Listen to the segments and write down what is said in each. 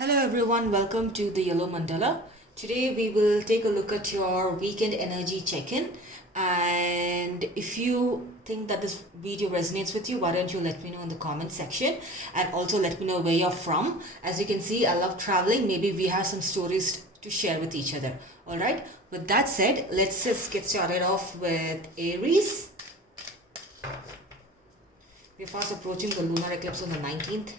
Hello everyone, welcome to the Yellow Mandala. Today we will take a look at your weekend energy check-in, and if you think that this video resonates with you, why don't you let me know in the comment section, and also let me know where you're from. As you can see, I love traveling. Maybe we have some stories to share with each other. Alright, with that said, let's just get started off with Aries. We're fast approaching the lunar eclipse on the 19th.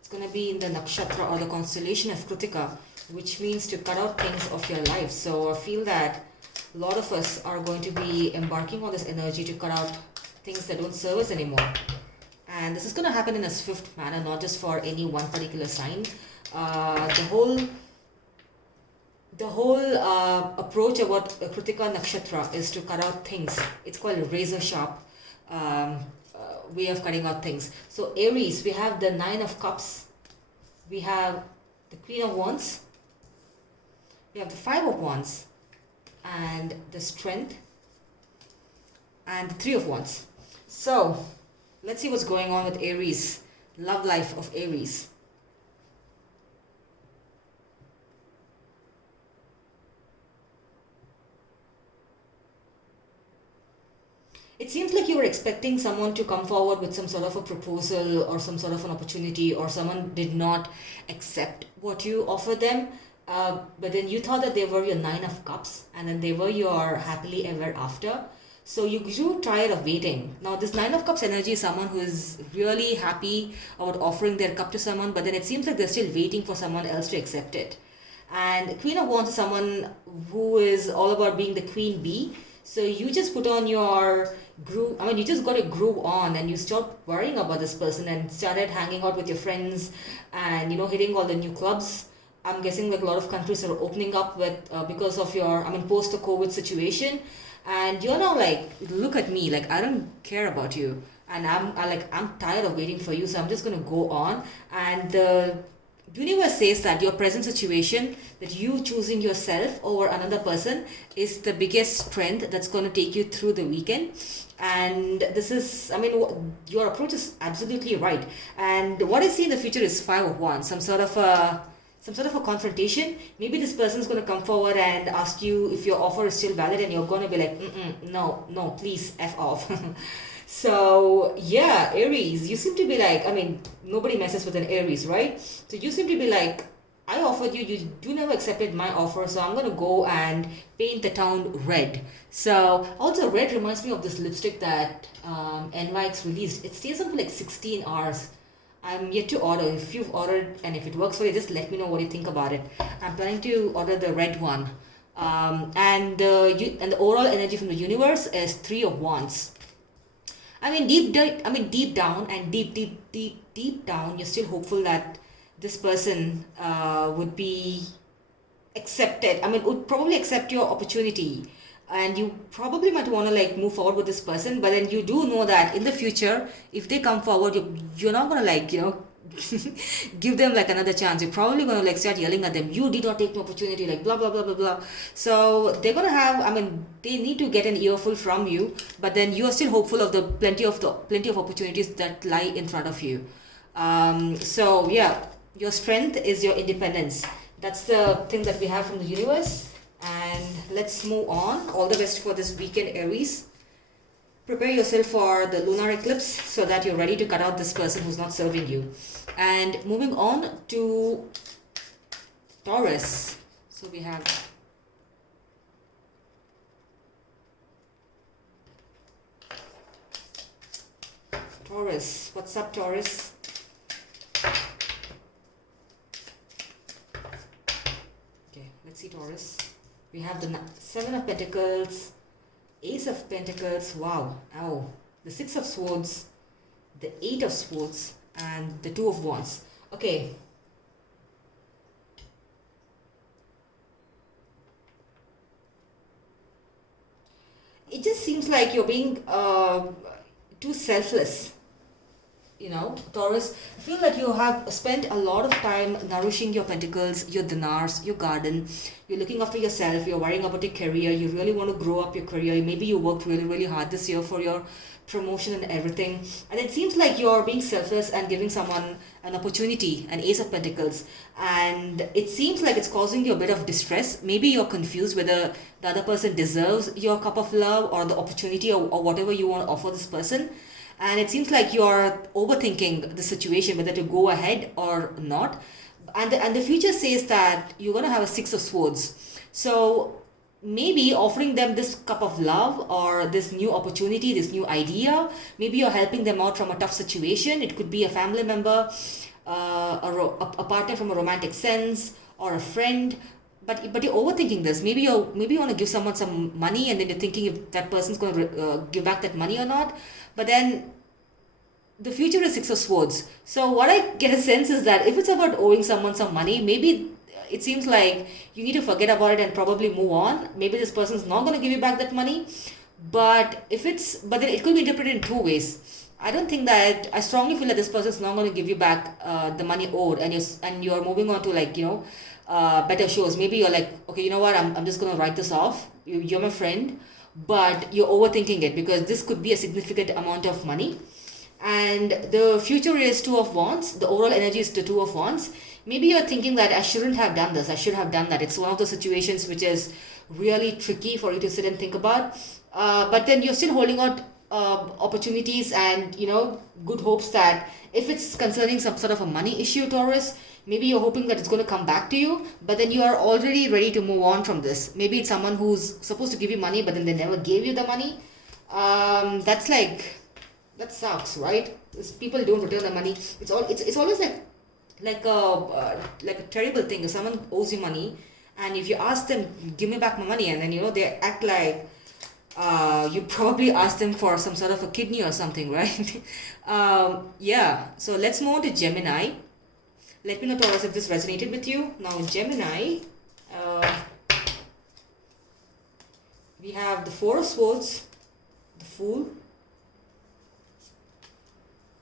It's going to be in the nakshatra or the constellation of Kritika, which means to cut out things of your life. So I feel that a lot of us are going to be embarking on this energy to cut out things that don't serve us anymore. And this is going to happen in a swift manner, not just for any one particular sign. The whole approach about Kritika nakshatra is to cut out things. It's called a razor sharp way of cutting out things. So Aries, we have the Nine of Cups, we have the Queen of Wands, we have the Five of Wands, and the Strength, and the Three of Wands. So let's see what's going on with Aries, love life of Aries. It seems like you were expecting someone to come forward with some sort of a proposal or some sort of an opportunity, or someone did not accept what you offered them. But then you thought that they were your Nine of Cups, and then they were your happily ever after. So you grew tired of waiting. Now this Nine of Cups energy is someone who is really happy about offering their cup to someone, but then it seems like they're still waiting for someone else to accept it. And Queen of Wands is someone who is all about being the queen bee. So you just put on your groove, you just got a groove on, and you stopped worrying about this person and started hanging out with your friends and, hitting all the new clubs. I'm guessing like a lot of countries are opening up with because of your, post the COVID situation. And you're now like, look at me, like I don't care about you. And I'm tired of waiting for you, so I'm just going to go on. And the universe says that your present situation, that you choosing yourself over another person, is the biggest strength that's going to take you through the weekend. And this is, your approach is absolutely right. And what I see in the future is Five of Wands, some sort of a confrontation. Maybe this person is going to come forward and ask you if your offer is still valid, and you're going to be like, no, please F off. So yeah, Aries, you seem to be like, nobody messes with an Aries, right? So you seem to be like, I offered you never accepted my offer, so I'm going to go and paint the town red. So also red reminds me of this lipstick that NYX released. It stays on for like 16 hours. I'm yet to order. If you've ordered and if it works for you, just let me know what you think about it. I'm planning to order the red one. And the overall energy from the universe is Three of Wands. Deep down, you're still hopeful that this person would be accepted. Would probably accept your opportunity, and you probably might want to move forward with this person. But then you do know that in the future, if they come forward, you're not gonna give them another chance. You're probably gonna start yelling at them, you did not take my opportunity, blah blah blah blah blah. So they're gonna have, they need to get an earful from you, but then you are still hopeful of the plenty of opportunities that lie in front of you. So yeah, your strength is your independence. That's the thing that we have from the universe. And let's move on. All the best for this weekend, Aries. Prepare yourself for the lunar eclipse so that you're ready to cut out this person who's not serving you. And moving on to Taurus. So we have Taurus. What's up, Taurus? Okay, let's see Taurus. We have the Seven of Pentacles, Ace of Pentacles, wow, the Six of Swords, the Eight of Swords, and the Two of Wands. Okay. It just seems like you're being too selfless. Taurus, I feel that you have spent a lot of time nourishing your pentacles, your dinars, your garden. You're looking after yourself, you're worrying about your career, you really want to grow up your career. Maybe you worked really, really hard this year for your promotion and everything. And it seems like you're being selfless and giving someone an opportunity, an Ace of Pentacles. And it seems like it's causing you a bit of distress. Maybe you're confused whether the other person deserves your cup of love or the opportunity or whatever you want to offer this person. And it seems like you're overthinking the situation, whether to go ahead or not. And the future says that you're going to have a Six of Swords. So maybe offering them this cup of love or this new opportunity, this new idea, maybe you're helping them out from a tough situation. It could be a family member, a partner from a romantic sense, or a friend. But you're overthinking this. Maybe you want to give someone some money, and then you're thinking if that person's going to give back that money or not. But then the future is Six of Swords. So what I get a sense is that if it's about owing someone some money, maybe it seems like you need to forget about it and probably move on. Maybe this person's not going to give you back that money. But then it could be interpreted in two ways. I don't think that, I strongly feel that this person's not going to give you back the money owed, and you're moving on to better shows. Maybe you're like, okay, you know what, I'm just going to write this off. You're my friend, but you're overthinking it because this could be a significant amount of money. And the future is Two of Wands. The overall energy is the Two of Wands. Maybe you're thinking that I shouldn't have done this, I should have done that. It's one of those situations which is really tricky for you to sit and think about. But then you're still holding out opportunities and good hopes that if it's concerning some sort of a money issue, Taurus, maybe you're hoping that it's going to come back to you, but then you are already ready to move on from this. Maybe it's someone who's supposed to give you money, but then they never gave you the money. That sucks, right? People don't return the money. It's always like a terrible thing. If someone owes you money, and if you ask them, give me back my money, and then they act like you probably asked them for some sort of a kidney or something, right? Yeah. So let's move on to Gemini. Let me know, Taurus, if this resonated with you. Now, Gemini, we have the Four of Swords, the Fool,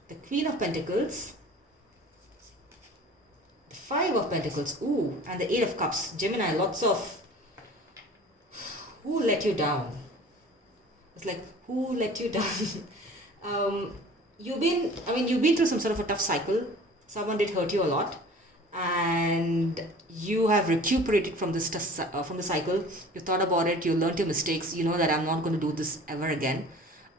the Queen of Pentacles, the Five of Pentacles, and the Eight of Cups. Gemini, lots of who let you down. It's like, who let you down? You've been through some sort of a tough cycle. Someone did hurt you a lot, and you have recuperated from this from the cycle. You thought about it, you learned your mistakes, you know that I'm not going to do this ever again.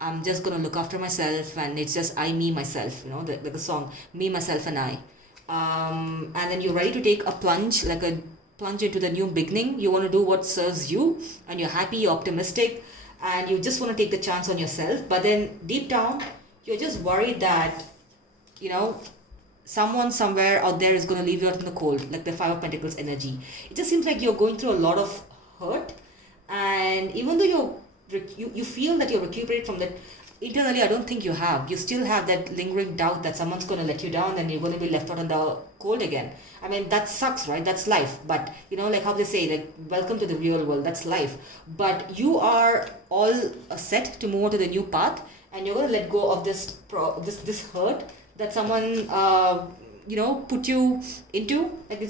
I'm just going to look after myself, and it's just I, me, myself, the song, me, myself, and I. And then you're ready to take a plunge, like a plunge into the new beginning. You want to do what serves you, and you're happy, you're optimistic, and you just want to take the chance on yourself. But then deep down, you're just worried that, someone somewhere out there is going to leave you out in the cold, like the Five of Pentacles energy. It just seems like you're going through a lot of hurt, and even though you feel that you're recuperated from that, internally I don't think you have. You still have that lingering doubt that someone's going to let you down and you're going to be left out in the cold again. I mean, that sucks, right? That's life. But like how they say, like, welcome to the real world. That's life. But you are all set to move on to the new path, and you're going to let go of this hurt that someone put you into. Like it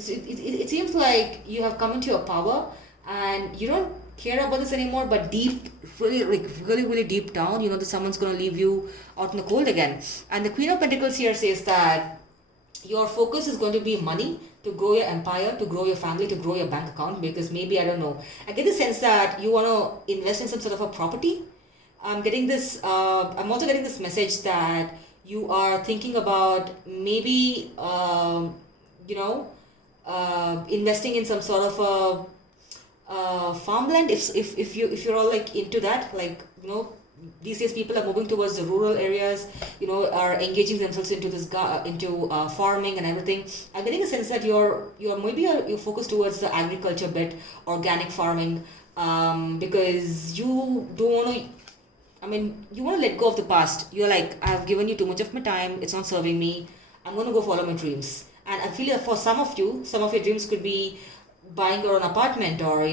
seems like you have come into your power and you don't care about this anymore, but really deep down, that someone's going to leave you out in the cold again. And the Queen of Pentacles here says that your focus is going to be money, to grow your empire, to grow your family, to grow your bank account, because maybe, I don't know, I get the sense that you want to invest in some sort of a property. I'm also getting this message that you are thinking about maybe investing in some sort of a farmland, if you're all like into that, these days people are moving towards the rural areas, are engaging themselves into this farming and everything. I'm getting a sense that you're focused towards the agriculture bit, organic farming, because you don't want to. You want to let go of the past. You're like, I've given you too much of my time. It's not serving me. I'm going to go follow my dreams. And I feel that for some of your dreams could be buying your own apartment, or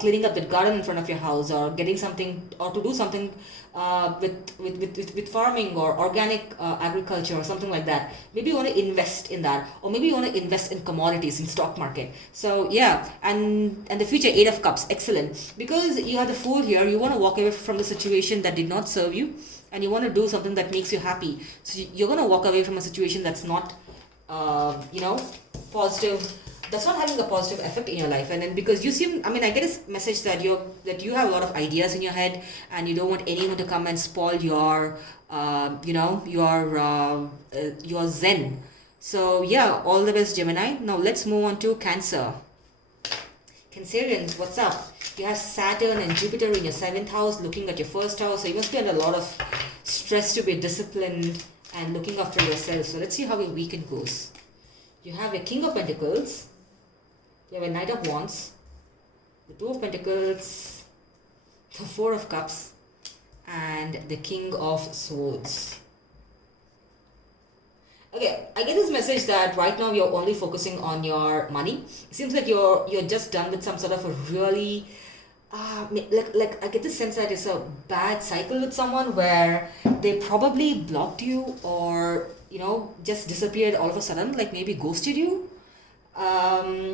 cleaning up the garden in front of your house, or getting something, or to do something with farming or organic agriculture or something like that. Maybe you want to invest in that, or maybe you want to invest in commodities, in stock market. So yeah, and the future, 8 of Cups, excellent, because you have the Fool here. You want to walk away from the situation that did not serve you, and you want to do something that makes you happy. So you're going to walk away from a situation that's not positive, that's not having a positive effect in your life. And then because you seem, I get a message that you have a lot of ideas in your head, and you don't want anyone to come and spoil your your zen. So yeah, all the best, Gemini. Now let's move on to Cancer. Cancerians, what's up? You have Saturn and Jupiter in your 7th house, looking at your 1st house. So you must be under a lot of stress to be disciplined and looking after yourself. So let's see how your weekend goes. You have a King of Pentacles. You have a Knight of Wands, the 2 of Pentacles, the 4 of Cups, and the King of Swords. Okay, I get this message that right now you're only focusing on your money. It seems like you're just done with some sort of a really like I get the sense that it's a bad cycle with someone where they probably blocked you, or just disappeared all of a sudden, like maybe ghosted you.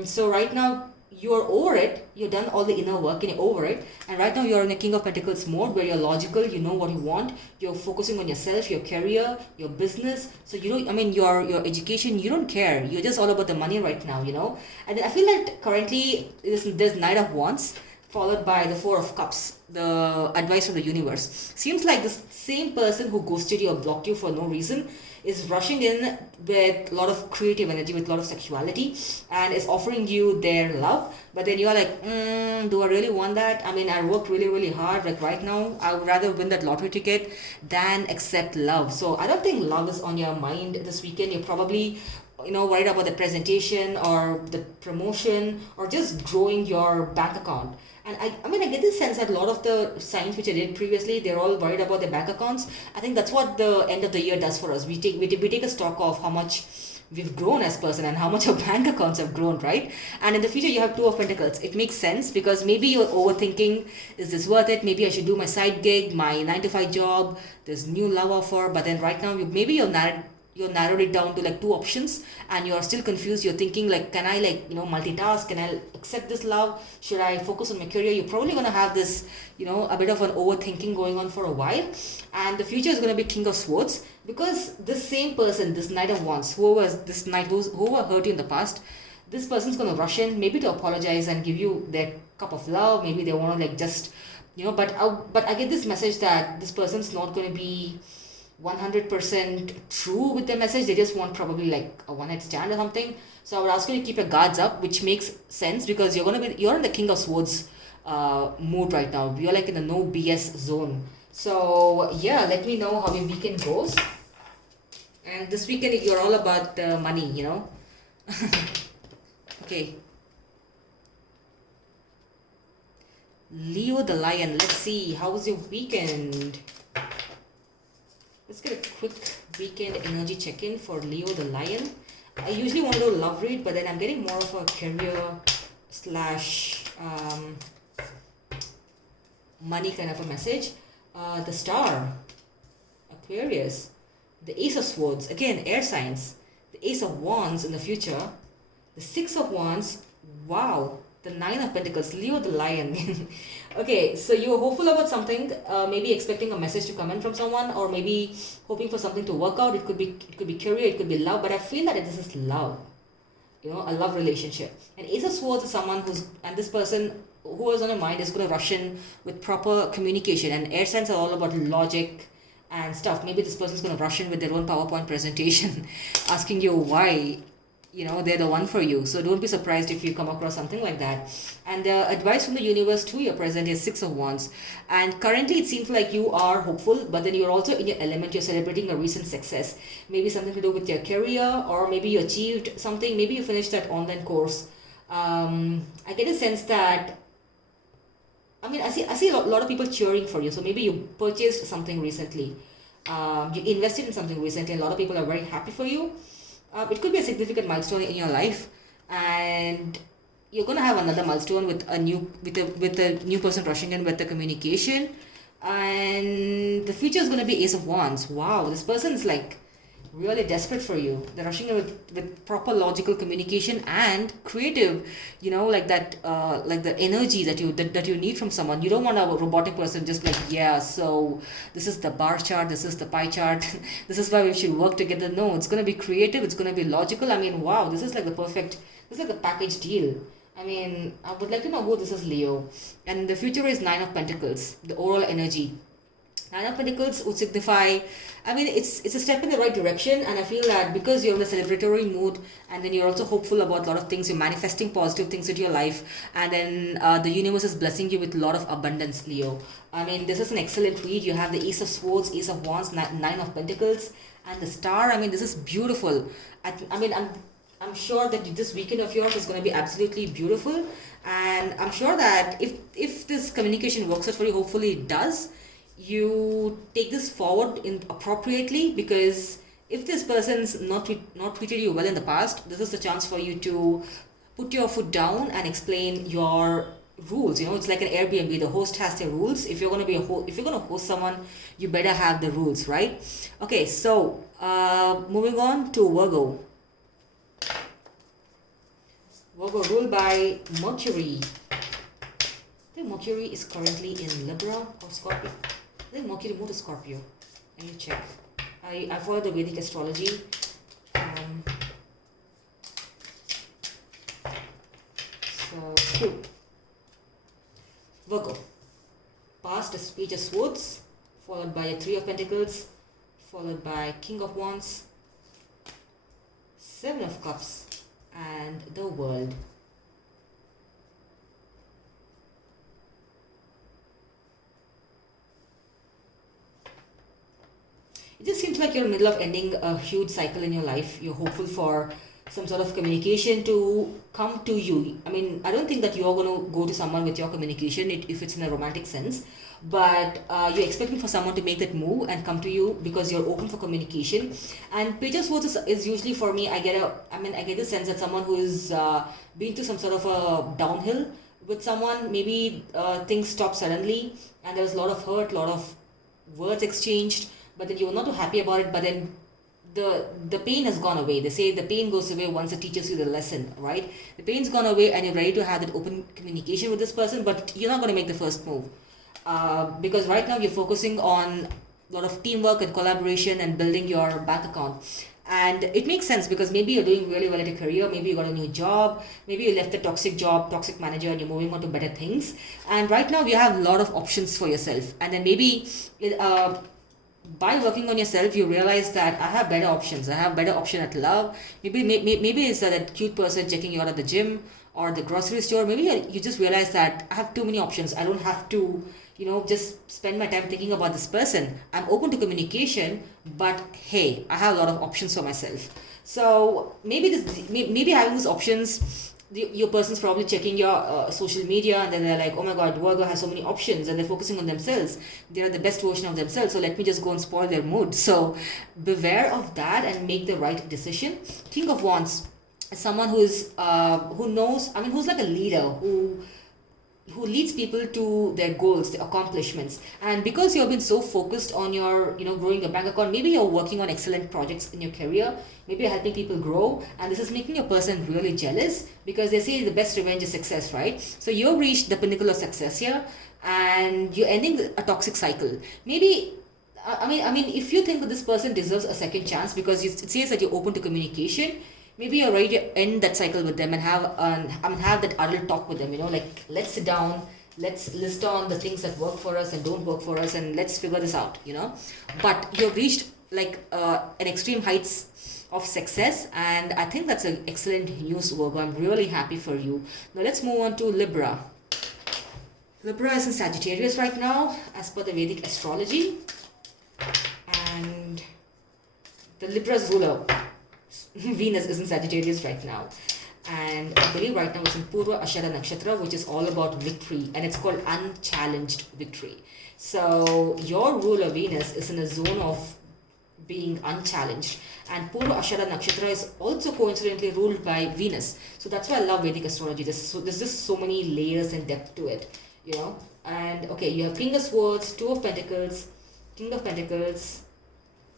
So right now you're over it, you've done all the inner work and you're over it, and right now you're in a King of Pentacles mode where you're logical, you know what you want, you're focusing on yourself, your career, your business. So your education, you don't care, you're just all about the money right now, And I feel like currently there's Knight of Wands followed by the 4 of Cups, the advice from the universe. Seems like this same person who ghosted you or blocked you for no reason is rushing in with a lot of creative energy, with a lot of sexuality, and is offering you their love. But then you're like, do I really want that? I worked really, really hard. Like right now, I would rather win that lottery ticket than accept love. So I don't think love is on your mind this weekend. You're probably worried about the presentation or the promotion or just growing your bank account. And I get this sense that a lot of the signs which I did previously, they're all worried about their bank accounts. I think that's what the end of the year does for us. We take a stock of how much we've grown as person and how much our bank accounts have grown, right? And in the future, you have 2 of Pentacles. It makes sense because maybe you're overthinking, is this worth it? Maybe I should do my side gig, my 9-to-5 job, this new love offer. But then right now, you're narrowed it down to like 2 options, and you're still confused. You're thinking like, can I multitask? Can I accept this love? Should I focus on my career? You're probably going to have this, a bit of an overthinking going on for a while. And the future is going to be King of Swords, because this same person, this Knight of Wands, whoever hurt you in the past, this person's going to rush in, maybe to apologize and give you their cup of love. Maybe they want to but I get this message that this person's not going to be 100% true with their message. They just want probably like a one-night stand or something. So I would ask you to keep your guards up, which makes sense because you're in the King of Swords mood right now. You're like in the no BS zone. So yeah, let me know how your weekend goes. And this weekend you're all about money, Okay. Leo the Lion. Let's see, how was your weekend? Let's get a quick weekend energy check-in for Leo the Lion. I usually want to do a love read, but then I'm getting more of a career / money kind of a message. The Star, Aquarius, the Ace of Swords, again air signs, the Ace of Wands in the future, the 6 of Wands, wow, the 9 of Pentacles, Leo the Lion. Okay, so you're hopeful about something, maybe expecting a message to come in from someone, or maybe hoping for something to work out. It could be career, it could be love, but I feel that this is love, a love relationship. And Ace of Swords is someone this person who is on your mind is going to rush in with proper communication, and air signs are all about logic and stuff. Maybe this person's going to rush in with their own PowerPoint presentation asking you why they're the one for you. So don't be surprised if you come across something like that. And the advice from the universe to your present is 6 of Wands. And currently it seems like you are hopeful, but then you're also in your element. You're celebrating a recent success. Maybe something to do with your career, or maybe you achieved something. Maybe you finished that online course. I get a sense that, I see a lot of people cheering for you. So maybe you purchased something recently. You invested in something recently. A lot of people are very happy for you. It could be a significant milestone in your life, and you're gonna have another milestone with a new person rushing in with the communication, and the future is gonna be Ace of Wands. Wow, this person is like really desperate for you. They're rushing in with proper logical communication and creative, like that, like the energy that you need from someone. You don't want a robotic person just like, yeah, so this is the bar chart, this is the pie chart, this is why we should work together. No, it's going to be creative, it's going to be logical. I mean, wow, this is like the package deal. I mean, I would like to know who this is, Leo. And the future is Nine of Pentacles, the overall energy. Nine of Pentacles would signify, I mean, it's a step in the right direction, and I feel that because you're in a celebratory mood, and then you're also hopeful about a lot of things, you're manifesting positive things into your life, and then the universe is blessing you with a lot of abundance, Leo. I mean, this is an excellent read. You have the Ace of Swords, Ace of Wands, Nine of Pentacles, and the Star. I mean, this is beautiful. I mean, I'm sure that this weekend of yours is going to be absolutely beautiful, and I'm sure that if this communication works out for you, hopefully it does, you take this forward appropriately, because if this person's not treated you well in the past, this is the chance for you to put your foot down and explain your rules. It's like an Airbnb. The host has their rules. If you're going to host someone, you better have the rules, right? Okay, so moving on to Virgo. Virgo ruled by Mercury. I think Mercury is currently in Libra or Scorpio. I think Mercury moved to Scorpio. Let me check. I follow the Vedic astrology. So, Virgo. Past is Page of Swords, followed by a Three of Pentacles, followed by King of Wands, Seven of Cups, and the World. It just seems like you're in the middle of ending a huge cycle in your life. You're hopeful for some sort of communication to come to you. I mean, I don't think that you're going to go to someone with your communication if it's in a romantic sense, but you're expecting for someone to make that move and come to you because you're open for communication. And Page of Swords is usually, for me, I get the sense that someone who is been to some sort of a downhill with someone, maybe things stop suddenly and there's a lot of hurt, a lot of words exchanged, but then you're not too happy about it, but then the pain has gone away. They say the pain goes away once it teaches you the lesson, right? The pain's gone away and you're ready to have that open communication with this person, but you're not going to make the first move. Because right now you're focusing on a lot of teamwork and collaboration and building your bank account. And it makes sense because maybe you're doing really well at your career, maybe you got a new job, maybe you left the toxic job, toxic manager, and you're moving on to better things. And right now you have a lot of options for yourself. And then maybe by working on yourself, you realize that I have better options. I have better option at love. Maybe it's that cute person checking you out at the gym or the grocery store. Maybe you just realize that I have too many options. I don't have to, just spend my time thinking about this person. I'm open to communication, but hey, I have a lot of options for myself. So maybe having these options, your person's probably checking your social media and then they're like, oh my god, Virgo has so many options, and they're focusing on themselves. They're the best version of themselves, so let me just go and spoil their mood. So beware of that and make the right decision. King of Wands is someone who's who's like a leader who leads people to their goals, their accomplishments. And because you've been so focused on your, growing your bank account, maybe you're working on excellent projects in your career, maybe you're helping people grow, and this is making your person really jealous because they say the best revenge is success, right? So you've reached the pinnacle of success here and you're ending a toxic cycle. Maybe if you think that this person deserves a second chance because it says that you're open to communication, maybe you're ready to end that cycle with them and have that adult talk with them, like let's sit down, let's list down the things that work for us and don't work for us, and let's figure this out, But you've reached an extreme heights of success, and I think that's an excellent news, Virgo. I'm really happy for you. Now let's move on to Libra. Libra is in Sagittarius right now, as per the Vedic astrology, and the Libra's ruler Venus is in Sagittarius right now, and I believe right now it's in Purva Ashara Nakshatra, which is all about victory, and it's called unchallenged victory. So your ruler Venus is in a zone of being unchallenged. And Purva Ashada Nakshatra is also coincidentally ruled by Venus. So that's why I love Vedic astrology. There's just so many layers and depth to it, you know. And okay, you have King of Swords, Two of Pentacles, King of Pentacles,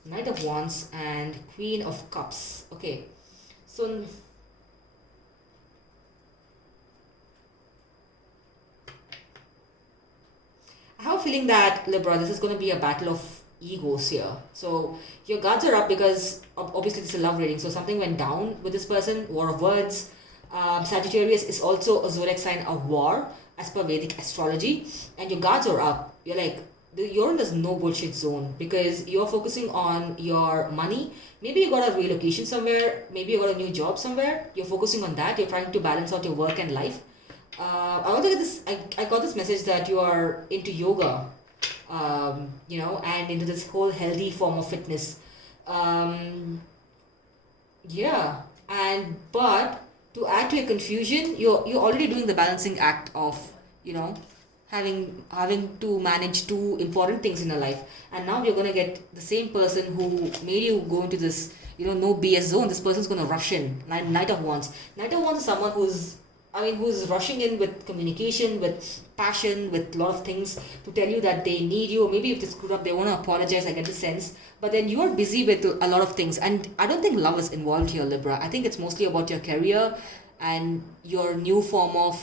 Knight of Wands, and Queen of Cups. Okay, so I have a feeling that Libra, this is going to be a battle of egos here. So your guards are up because obviously this is a love reading. So something went down with this person, war of words. Sagittarius is also a zodiac sign of war as per Vedic astrology. And your guards are up. You're like, you're in this no bullshit zone because you're focusing on your money. Maybe you got a relocation somewhere. Maybe you got a new job somewhere. You're focusing on that. You're trying to balance out your work and life. I want to get this. I got this message that you are into yoga, you know, and into this whole healthy form of fitness. Yeah, and but to add to your confusion, you're already doing the balancing act of, you know, having to manage two important things in your life, and now you're gonna get the same person who made you go into this, you know, no BS zone. This person's gonna rush in. Knight of Wands. Knight of Wands is someone who's rushing in with communication, with passion, with a lot of things to tell you that they need you. Or maybe if they screwed up, they want to apologize. I get the sense. But then you are busy with a lot of things. And I don't think love is involved here, Libra. I think it's mostly about your career and your new form of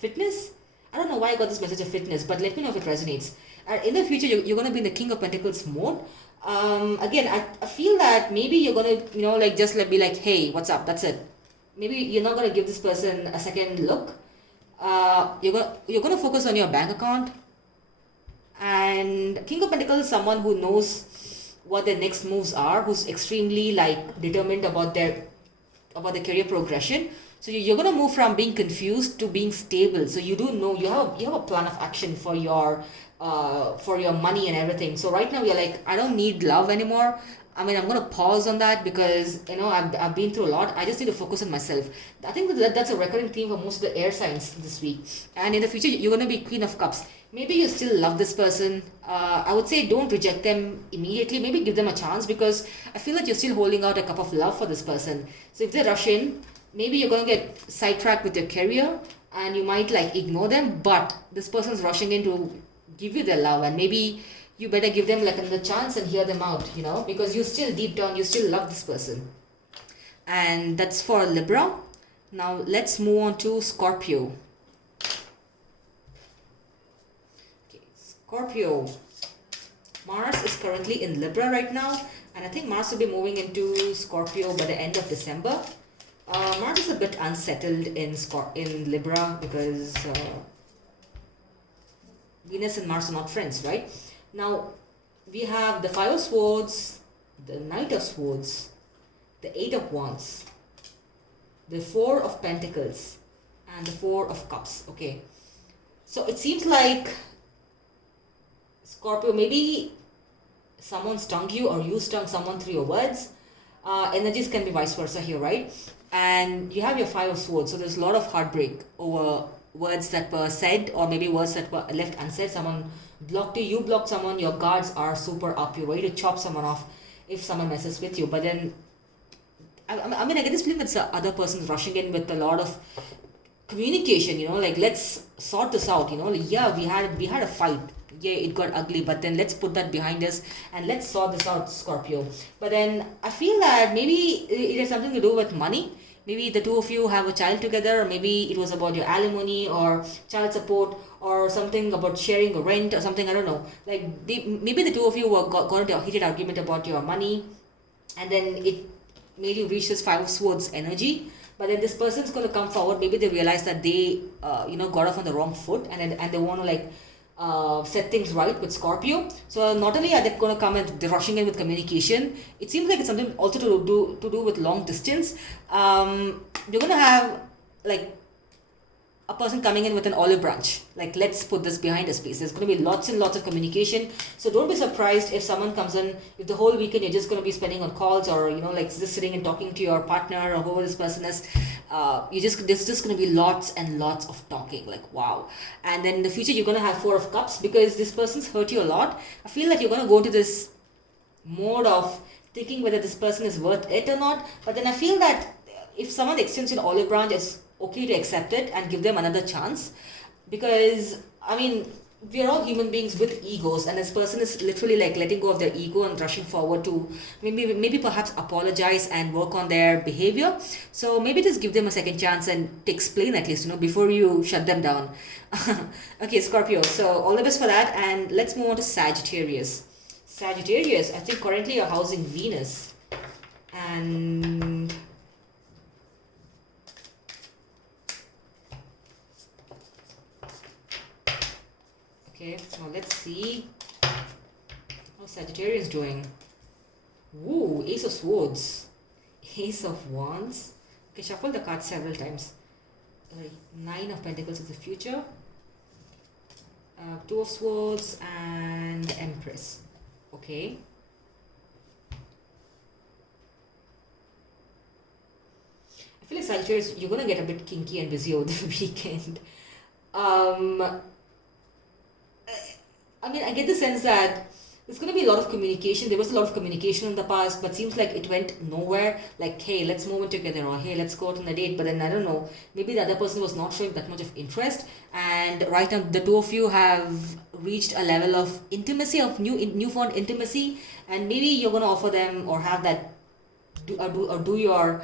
fitness. I don't know why I got this message of fitness, but let me know if it resonates. And in the future, you're going to be in the King of Pentacles mode. Again, I feel that maybe you're going to, you know, like just be like, hey, what's up? That's it. Maybe you're not going to give this person a second look. You're going to focus on your bank account. And King of Pentacles is someone who knows what their next moves are, who's extremely like determined about their career progression. So you're going to move from being confused to being stable. So you do know you have a plan of action for your money and everything. So right now you're like, I don't need love anymore. I mean, I'm going to pause on that because, you know, I've been through a lot. I just need to focus on myself. I think that's a recurring theme for most of the air signs this week. And in the future, you're going to be Queen of Cups. Maybe you still love this person. I would say don't reject them immediately. Maybe give them a chance because I feel like you're still holding out a cup of love for this person. So if they rush in, maybe you're going to get sidetracked with your career and you might like ignore them. But this person's rushing in to give you their love, and maybe you better give them like another chance and hear them out, you know, because you still deep down, you still love this person. And that's for Libra. Now let's move on to Scorpio. Okay, Scorpio. Mars is currently in Libra right now, and I think Mars will be moving into Scorpio by the end of December. Mars is a bit unsettled in Libra because Venus and Mars are not friends, right? Now, we have the Five of Swords, the Knight of Swords, the Eight of Wands, the Four of Pentacles, and the Four of Cups. Okay, so it seems like Scorpio, maybe someone stung you or you stung someone through your words. Energies can be vice versa here, right? And you have your Five of Swords, so there's a lot of heartbreak over words that were said or maybe words that were left unsaid. Someone blocked you, you blocked someone, your guards are super up, you're ready to chop someone off if someone messes with you. But then I mean, I get this feeling that the other person's rushing in with a lot of communication, you know, like let's sort this out, you know, like, yeah, we had a fight, yeah, it got ugly, but then let's put that behind us and let's sort this out, Scorpio. But then I feel that maybe it has something to do with money. Maybe the two of you have a child together, or maybe it was about your alimony or child support or something about sharing a rent or something, I don't know. Like maybe the two of you got into a heated argument about your money, and then it made you reach this Five of Swords energy. But then this person's going to come forward. Maybe they realize that they got off on the wrong foot, and they want to like set things right with Scorpio. So not only are they going to come and they're rushing in with communication, it seems like it's something also to do with long distance. You're going to have like a person coming in with an olive branch, like let's put this behind us, please. There's going to be lots and lots of communication. So don't be surprised if someone comes in, if the whole weekend you're just going to be spending on calls, or like just sitting and talking to your partner or whoever this person is. There's just going to be lots and lots of talking, like wow. And then in the future you're going to have Four of Cups because this person's hurt you a lot. I feel like you're going to go into this mode of thinking whether this person is worth it or not. But then I feel that if someone extends you an olive branch, it's okay to accept it and give them another chance. Because, I mean, we are all human beings with egos, and this person is literally like letting go of their ego and rushing forward to maybe perhaps apologize and work on their behavior. So maybe just give them a second chance and to explain at least, before you shut them down. Okay, Scorpio. So all the best for that, and let's move on to Sagittarius. Sagittarius, I think currently you're housing Venus, and okay, now let's see how Sagittarius is doing. Ooh, Ace of Swords, Ace of Wands. Okay, shuffle the cards several times. Nine of Pentacles is the future. Two of Swords and Empress. Okay. I feel like Sagittarius, you're gonna get a bit kinky and busy over the weekend. I mean, I get the sense that there's going to be a lot of communication. There was a lot of communication in the past, but seems like it went nowhere. Like, hey, let's move in together, or hey, let's go out on a date. But then I don't know, maybe the other person was not showing that much of interest. And right now, the two of you have reached a level of intimacy, of newfound intimacy, and maybe you're going to offer them or have that do your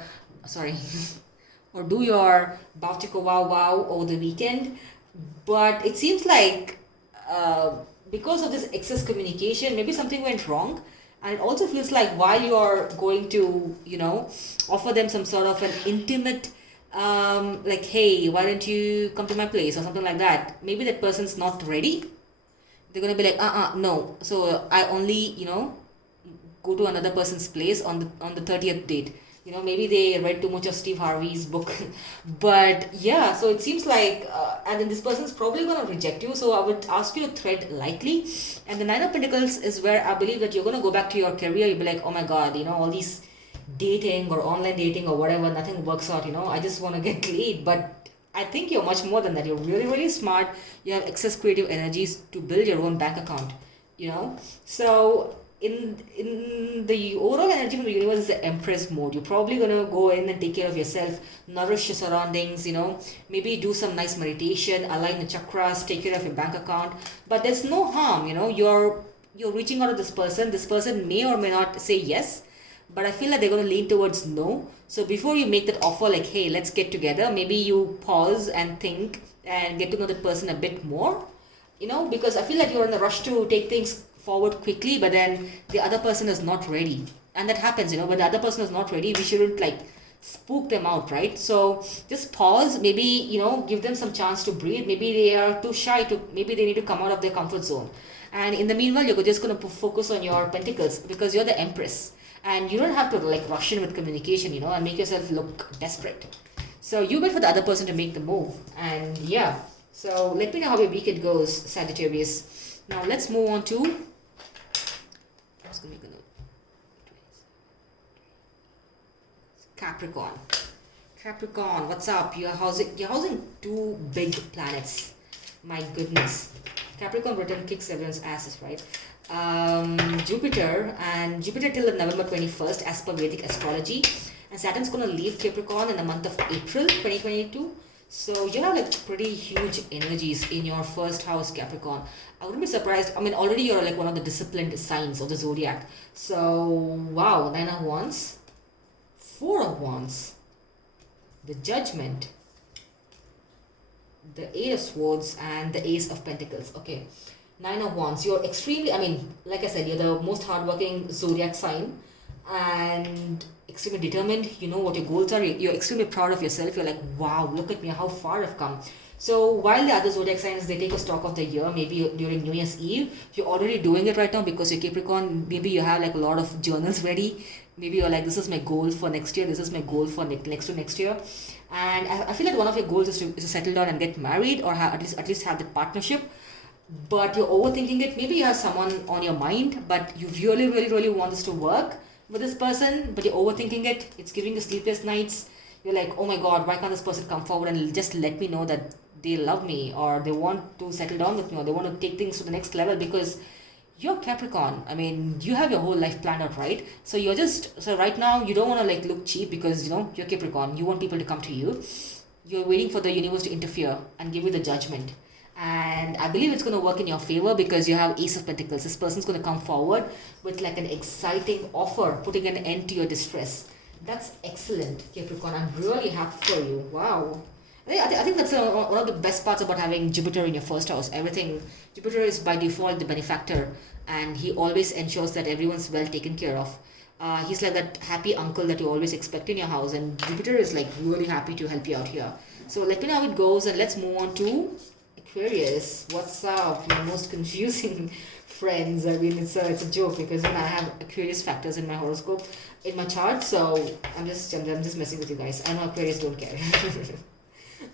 Bauchiko wow over the weekend. But it seems like because of this excess communication, maybe something went wrong. And it also feels like while you are going to, offer them some sort of an intimate, like, hey, why don't you come to my place or something like that, maybe that person's not ready. They're going to be like, no. So I only, go to another person's place on the 30th date. Maybe they read too much of Steve Harvey's book. But yeah, so it seems like, and then this person's probably going to reject you. So I would ask you to tread lightly. And the Nine of Pentacles is where I believe that you're going to go back to your career. You'll be like, oh my God, all these dating or online dating or whatever, nothing works out, I just want to get laid. But I think you're much more than that. You're really, really smart. You have excess creative energies to build your own bank account, So in the overall energy from the universe is the Empress mode. You're probably going to go in and take care of yourself, nourish your surroundings, maybe do some nice meditation, align the chakras, take care of your bank account. But there's no harm, you're reaching out to this person. This person may or may not say yes, but I feel like they're going to lean towards no. So before you make that offer, like, hey, let's get together, maybe you pause and think and get to know that person a bit more, because I feel like you're in a rush to take things forward quickly, but then the other person is not ready. And that happens, when the other person is not ready, we shouldn't spook them out, right? So just pause, maybe, give them some chance to breathe. Maybe they are too shy maybe they need to come out of their comfort zone. And in the meanwhile, you're just going to focus on your pentacles because you're the Empress. And you don't have to rush in with communication, and make yourself look desperate. So you wait for the other person to make the move. And yeah, so let me know how your weekend goes, Sagittarius. Now let's move on to Capricorn. Capricorn, what's up? You're housing two big planets. My goodness. Capricorn return kicks everyone's asses, right? Jupiter till November 21st as per Vedic Astrology, and Saturn's going to leave Capricorn in the month of April 2022. So you have pretty huge energies in your first house, Capricorn. I wouldn't be surprised. I mean, already you're one of the disciplined signs of the zodiac. So wow, 9 of Wands, 4 of Wands, the Judgment, the 8 of Swords, and the Ace of Pentacles. Okay, 9 of Wands. You're extremely, like I said, you're the most hardworking zodiac sign and extremely determined. You know what your goals are. You're extremely proud of yourself. You're like, wow, look at me, how far I've come. So while the other zodiac signs, they take a stock of the year, maybe during New Year's Eve, you're already doing it right now because you're Capricorn. Maybe you have a lot of journals ready. Maybe you're like, this is my goal for next year. This is my goal for next to next year. And I feel like one of your goals is to settle down and get married, or at least have that partnership. But you're overthinking it. Maybe you have someone on your mind, but you really, really, really want this to work with this person, but you're overthinking it. It's giving you sleepless nights. You're like, oh my God, why can't this person come forward and just let me know that they love me, or they want to settle down with me, or they want to take things to the next level? Because you're Capricorn. I mean, you have your whole life planned out, right? So you're just, so right now you don't want to like look cheap because you know you're Capricorn. You want people to come to you. You're waiting for the universe to interfere and give you the judgment. And I believe it's going to work in your favor because you have Ace of Pentacles. This person's going to come forward with like an exciting offer, putting an end to your distress. That's excellent, Capricorn. I'm really happy for you. Wow. I think that's one of the best parts about having Jupiter in your first house. Everything, Jupiter is by default the benefactor, and he always ensures that everyone's well taken care of. He's like that happy uncle that you always expect in your house, and Jupiter is like really happy to help you out here. So let me know how it goes, and let's move on to Aquarius. What's up? My most confusing friends. I mean, it's a joke because I have Aquarius factors in my horoscope, in my chart. So I'm just messing with you guys. I know Aquarius don't care.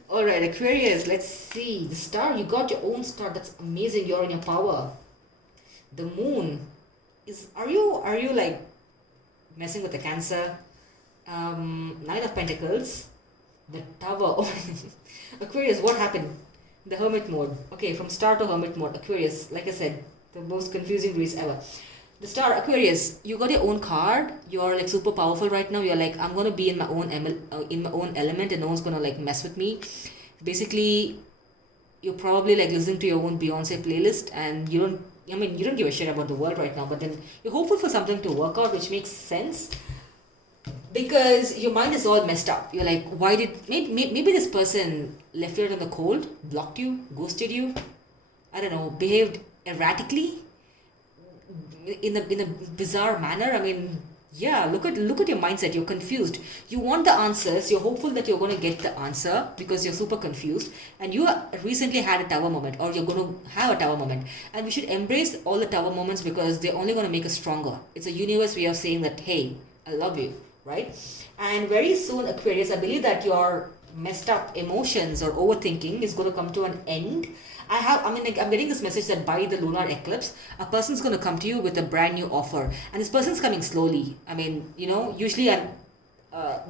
All right, Aquarius. Let's see the star. You got your own star. That's amazing. You're in your power. The moon is. Are you like messing with the Cancer? Knight of Pentacles. The Tower. Aquarius. What happened? The hermit mode. Okay, from star to hermit mode. Aquarius, like I said, the most confusing race ever. The star, Aquarius, you got your own card. You're like super powerful right now. You're like, I'm gonna be in my own element, and no one's gonna like mess with me. Basically, you're probably like listening to your own Beyonce playlist, and you don't give a shit about the world right now. But then you're hopeful for something to work out, which makes sense. Because your mind is all messed up. You're like, why did maybe this person left you out in the cold, blocked you, ghosted you, I don't know, behaved erratically in a bizarre manner. I mean, yeah, look at your mindset. You're confused. You want the answers. You're hopeful that you're going to get the answer because you're super confused. And you recently had a tower moment, or you're going to have a tower moment. And we should embrace all the tower moments because they're only going to make us stronger. It's a universe way of saying that, hey, I love you. Right? And very soon, Aquarius, I believe that your messed up emotions or overthinking is going to come to an end. I'm getting this message that by the lunar eclipse, a person's going to come to you with a brand new offer, and this person's coming slowly. I mean, usually a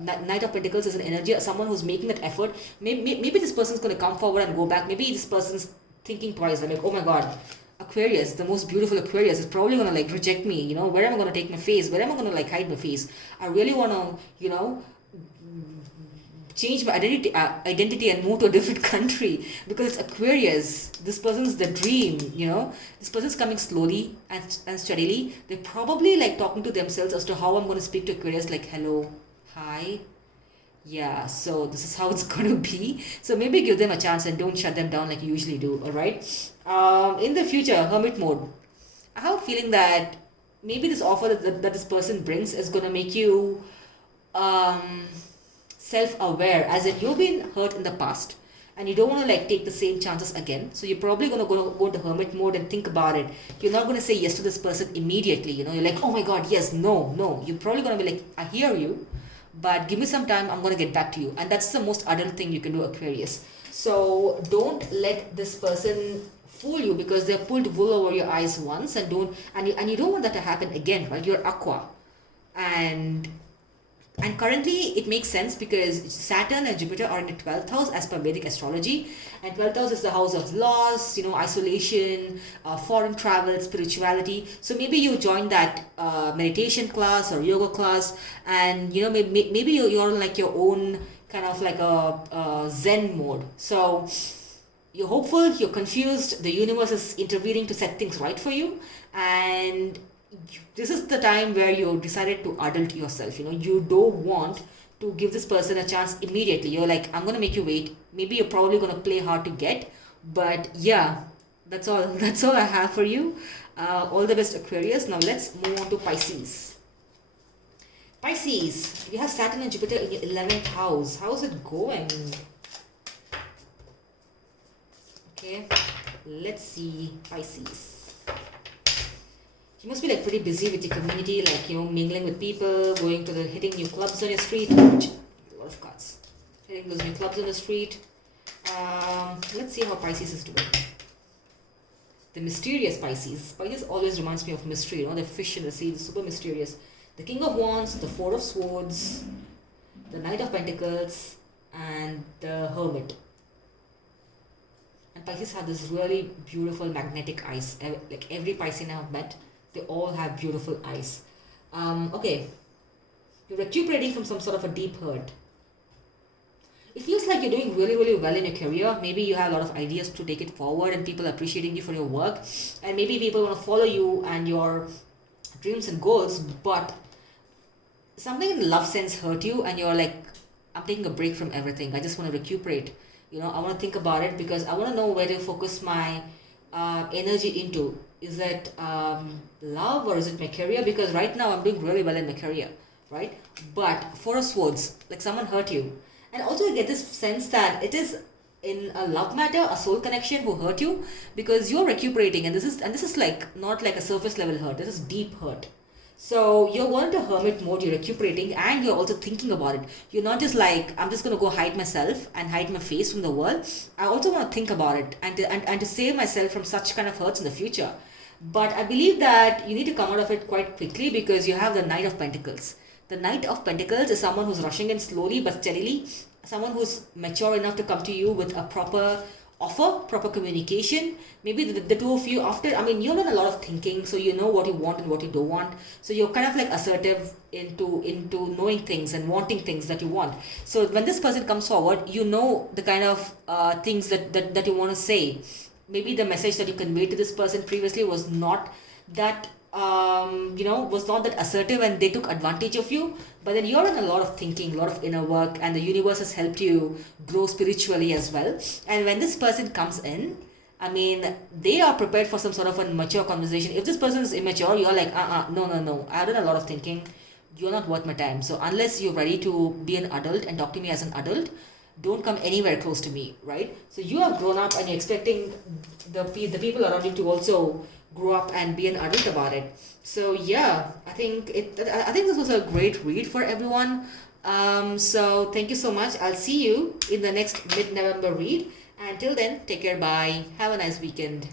Knight of Pentacles is an energy of someone who's making that effort. Maybe this person's going to come forward and go back. Maybe this person's thinking twice. They're like, oh my god, Aquarius, the most beautiful Aquarius, is probably gonna like reject me. Where am I gonna take my face? Where am I gonna like hide my face? I really wanna, change my identity and move to a different country because it's Aquarius. This person's the dream. This person's coming slowly and steadily. They're probably like talking to themselves as to how I'm gonna speak to Aquarius. Like, hello, hi. Yeah, so this is how it's going to be. So maybe give them a chance and don't shut them down like you usually do, all right? In the future, hermit mode. I have a feeling that maybe this offer that this person brings is going to make you self-aware, as in you've been hurt in the past and you don't want to like take the same chances again. So you're probably going to go into hermit mode and think about it. You're not going to say yes to this person immediately. You're like, oh my God, yes, no. You're probably going to be like, I hear you, but give me some time, I'm going to get back to you. And that's the most adult thing you can do, Aquarius. So don't let this person fool you because they've pulled wool over your eyes once, and you don't want that to happen again, right? You're Aqua. And currently it makes sense because Saturn and Jupiter are in the 12th house as per Vedic astrology, and 12th house is the house of loss, isolation, foreign travel, spirituality. So maybe you join that meditation class or yoga class, and maybe you're like your own kind of like a Zen mode. So you're hopeful, you're confused, the universe is intervening to set things right for you, and this is the time where you decided to adult yourself. You don't want to give this person a chance immediately. You're like, I'm going to make you wait. Maybe you're probably going to play hard to get, but yeah, that's all I have for you. All the best, Aquarius. Now let's move on to Pisces. Pisces, you have Saturn and Jupiter in your 11th house. How's it going? Okay, let's see, Pisces. You must be like pretty busy with your community, like mingling with people, hitting new clubs on your street. A lot of cards. Hitting those new clubs on the street. Let's see how Pisces is doing. The mysterious Pisces. Pisces always reminds me of mystery. The fish in the sea, the super mysterious. The King of Wands, the Four of Swords, the Knight of Pentacles, and the Hermit. And Pisces have this really beautiful magnetic eyes. Like every Piscean I've met, they all have beautiful eyes. Okay, you're recuperating from some sort of a deep hurt. It feels like you're doing really, really well in your career. Maybe you have a lot of ideas to take it forward and people are appreciating you for your work. And maybe people want to follow you and your dreams and goals, but something in the love sense hurt you and you're like, I'm taking a break from everything. I just want to recuperate. You know, I want to think about it because I want to know where to focus my energy into. Is it love or is it my career? Because right now I'm doing really well in my career, right? But Four of Swords, like someone hurt you. And also I get this sense that it is in a love matter, a soul connection who hurt you because you're recuperating, and this is like not like a surface level hurt. This is deep hurt. So you're going to hermit mode, you're recuperating, and you're also thinking about it. You're not just like, I'm just going to go hide myself and hide my face from the world. I also want to think about it and to save myself from such kind of hurts in the future. But I believe that you need to come out of it quite quickly because you have the Knight of Pentacles. The Knight of Pentacles is someone who's rushing in slowly but steadily, someone who's mature enough to come to you with a proper offer, proper communication. Maybe the two of you after, you've done a lot of thinking, so you know what you want and what you don't want. So you're kind of like assertive into knowing things and wanting things that you want. So when this person comes forward, you know the kind of things that you want to say. Maybe the message that you conveyed to this person previously was not that was not that assertive and they took advantage of you, but then you're in a lot of thinking, a lot of inner work, and the universe has helped you grow spiritually as well. And when this person comes in, they are prepared for some sort of a mature conversation. If this person is immature, you're like, no, I've done a lot of thinking, you're not worth my time. So unless you're ready to be an adult and talk to me as an adult, don't come anywhere close to me, right? So you have grown up and you're expecting the people around you to also grow up and be an adult about it. So yeah, I think this was a great read for everyone. So thank you so much. I'll see you in the next mid-November read. Until then, take care. Bye. Have a nice weekend.